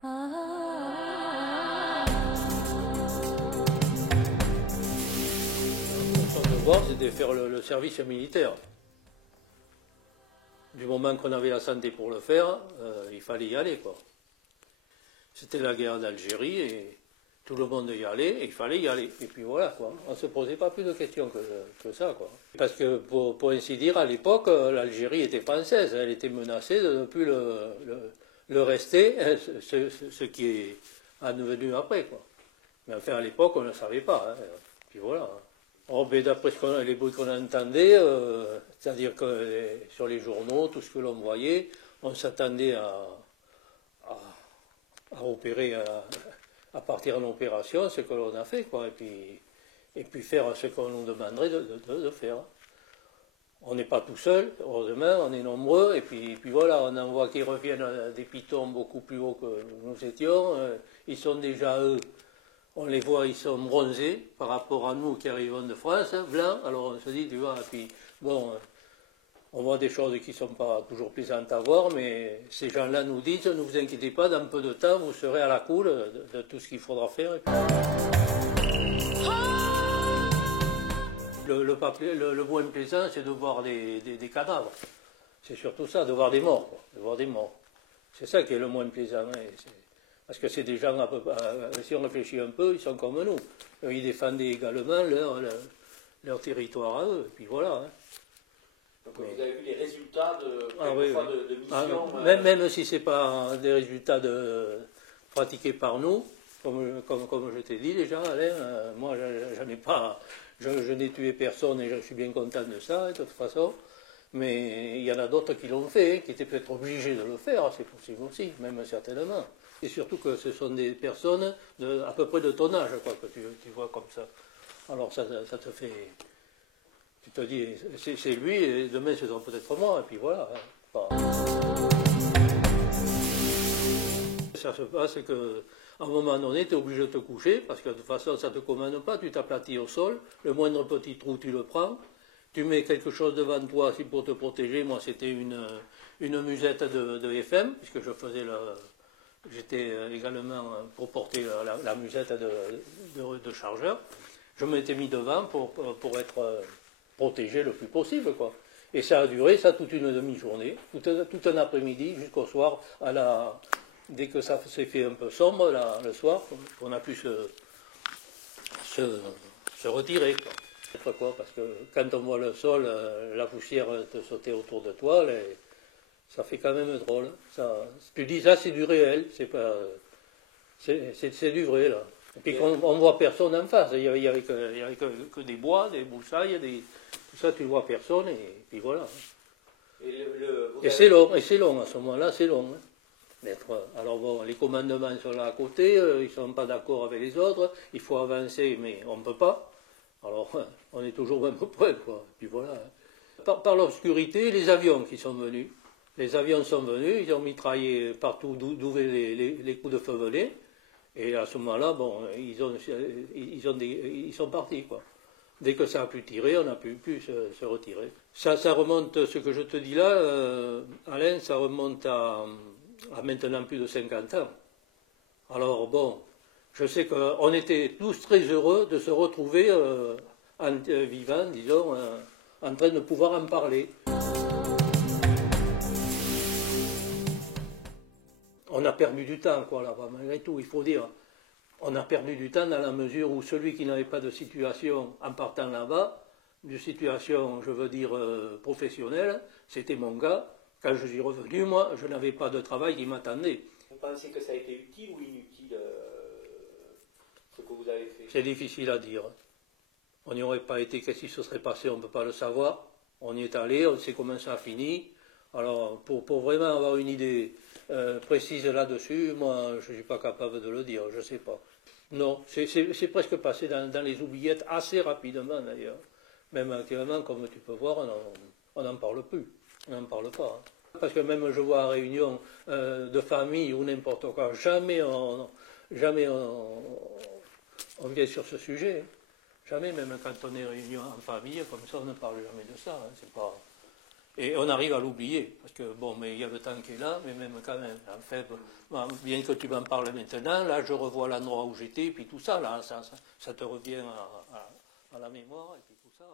Son devoir, c'était de faire le service militaire. Du moment qu'on avait la santé pour le faire, il fallait y aller, quoi. C'était la guerre d'Algérie et tout le monde y allait et il fallait y aller. Et puis voilà, quoi. On ne se posait pas plus de questions que ça, quoi. Parce que, pour ainsi dire, à l'époque, l'Algérie était française. Elle était menacée de ne plus le rester, ce qui est advenu après, quoi. Mais enfin, à l'époque, on ne le savait pas. Hein. Puis voilà. Oh, d'après les bruits qu'on entendait, c'est-à-dire que sur les journaux, tout ce que l'on voyait, on s'attendait à opérer, à partir en opération, ce que l'on a fait, quoi, et puis faire ce qu'on nous demanderait de faire. On n'est pas tout seul, heureusement, on est nombreux, et puis voilà, on en voit qui reviennent des pitons beaucoup plus hauts que nous étions. Ils sont déjà, eux, on les voit, ils sont bronzés par rapport à nous qui arrivons de France, hein, blancs, alors on se dit, tu vois, et puis bon, on voit des choses qui ne sont pas toujours plaisantes à voir, mais ces gens-là nous disent, ne vous inquiétez pas, dans peu de temps, vous serez à la cool de tout ce qu'il faudra faire. Le moins plaisant, c'est de voir des cadavres. C'est surtout ça, de voir des morts, quoi, de voir des morts. C'est ça qui est le moins plaisant. Hein, parce que c'est des gens, si on réfléchit un peu, ils sont comme nous. Ils défendaient également leur territoire à eux, et puis voilà. Hein. Donc vous avez vu les résultats de missions même si ce n'est pas des résultats pratiqués par nous, comme je t'ai dit déjà, Alain, moi j'en ai pas, je n'ai tué personne et je suis bien content de ça, de toute façon. Mais il y en a d'autres qui l'ont fait, qui étaient peut-être obligés de le faire, c'est possible aussi, même certainement. Et surtout que ce sont des personnes à peu près de ton âge, quoi, que tu vois comme ça. Alors ça te fait... Tu te dis, c'est lui, et demain ce sera peut-être moi, et puis voilà. Ça se passe qu'à un moment donné, tu es obligé de te coucher, parce que de toute façon, ça ne te commande pas, tu t'aplatis au sol, le moindre petit trou, tu le prends, tu mets quelque chose devant toi pour te protéger. Moi, c'était une musette de FM, puisque j'étais également pour porter la musette de chargeur. Je m'étais mis devant pour être protégé le plus possible, quoi. Et ça a duré, ça, toute une demi-journée, tout un après-midi, jusqu'au soir, dès que ça s'est fait un peu sombre, le soir, on a pu se retirer, quoi. Parce que quand on voit le sol, la poussière te sauter autour de toi, ça fait quand même drôle. Tu dis, ça, c'est du réel, c'est du vrai, là. Et puis on ne voit personne en face, il n'y avait que des bois, des broussailles, tout ça, tu ne vois personne, et puis voilà. Et c'est long, à ce moment-là, c'est long. Hein, alors bon, les commandements sont là à côté, ils ne sont pas d'accord avec les autres, il faut avancer, mais on ne peut pas. Alors, on est toujours au même point, quoi. Et puis voilà. Hein. Par l'obscurité, les avions qui sont venus. Les avions sont venus, ils ont mitraillé partout d'où les coups de feu venaient. Et à ce moment-là, bon, ils sont partis, quoi. Dès que ça a pu tirer, on a pu se retirer. Ça remonte, ce que je te dis là, Alain, ça remonte à maintenant plus de 50 ans. Alors bon, je sais qu'on était tous très heureux de se retrouver vivants, disons, en train de pouvoir en parler. On a perdu du temps, quoi, là-bas, malgré tout, il faut dire. On a perdu du temps dans la mesure où celui qui n'avait pas de situation en partant là-bas, de situation, je veux dire, professionnelle, c'était mon cas. Quand je suis revenu, moi, je n'avais pas de travail qui m'attendait. Vous pensez que ça a été utile ou inutile, ce que vous avez fait? C'est difficile à dire. On n'y aurait pas été, qu'est-ce qui se serait passé, on ne peut pas le savoir. On y est allé, on sait comment ça a fini. Alors, pour vraiment avoir une idée précise là-dessus, moi, je ne suis pas capable de le dire, je ne sais pas. Non, c'est presque passé dans les oubliettes assez rapidement, d'ailleurs. Même actuellement, comme tu peux voir, on n'en parle plus. On n'en parle pas. Hein. Parce que même je vois en réunion de famille ou n'importe quoi, jamais on vient sur ce sujet. Jamais, même quand on est réunion en famille, comme ça, on ne parle jamais de ça. Hein. C'est pas... Et on arrive à l'oublier, parce que bon, mais il y a le temps qui est là, mais même quand même, en fait, bien que tu m'en parles maintenant, là je revois l'endroit où j'étais, puis tout ça, là, ça te revient à la mémoire, et puis tout ça.